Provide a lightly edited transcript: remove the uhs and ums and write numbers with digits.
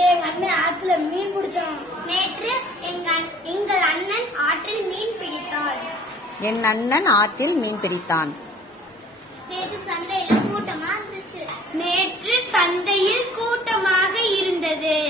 நேற்று எங்க அண்ணன் ஆத்துல மீன் பிடிச்சான். நேற்று எங்கள் அண்ணன் ஆற்றில் மீன் பிடித்தான். என் அண்ணன் ஆற்றில் மீன் பிடித்தான். நேற்று சந்தையில கூட்டமா இருந்துச்சு. நேற்று சந்தையில் கூட்டமாக இருந்தது.